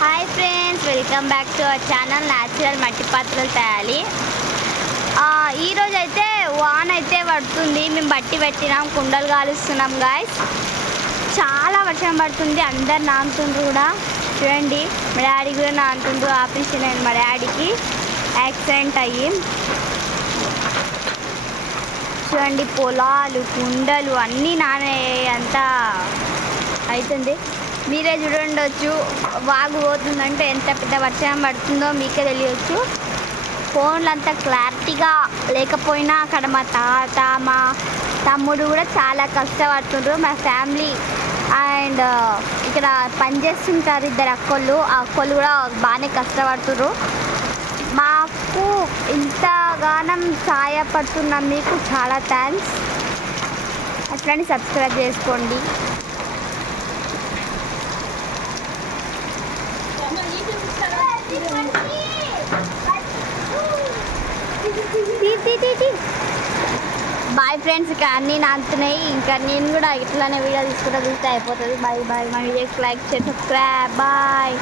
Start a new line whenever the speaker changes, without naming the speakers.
Hi friends welcome back to our channel natural మట్టి పాత్రలు తయారీ ఈరోజు అయితే వాన్ అయితే పడుతుంది. మేము బట్టి పెట్టినాం కుండలు కాలుస్తున్నాం గాయస్ చాలా వర్షం పడుతుంది. అందరు నానుతుండ్రు కూడా. చూడండి మా డాడీ కూడా నానుతుండ్రు. ఆపరేషన్ అయింది మా డాడీకి యాక్సిడెంట్ అయ్యి. చూడండి పొలాలు కుండలు అన్నీ నానే అంతా అవుతుంది మీరే చూడండొచ్చు వాగు పోతుందంటే ఎంత పెద్ద వర్షం పడుతుందో మీకే తెలియచ్చు. ఫోన్లు అంత క్లారిటీగా లేకపోయినా అక్కడ మా తాత మా తమ్ముడు కూడా చాలా కష్టపడుతుండ్రు. మా ఫ్యామిలీ అండ్ ఇక్కడ పనిచేస్తుంటారు ఇద్దరు అక్కళ్ళు. ఆ అక్కళ్ళు కూడా బాగానే కష్టపడుతుండ్రు. మాకు ఇంతగానం సహాయపడుతున్న మీకు. చాలా థ్యాంక్స్. అట్లని సబ్స్క్రైబ్ చేసుకోండి. బాయ్ ఫ్రెండ్స్ ఇక అన్నీ నాకుతున్నాయి ఇంకా నేను కూడా ఇట్లానే వీడియో తీసుకుంటా. చూస్తే అయిపోతుంది. బాయ్ బాయ్ మా వీడియోకి లైక్ చేసి సబ్స్క్రైబ్ బాయ్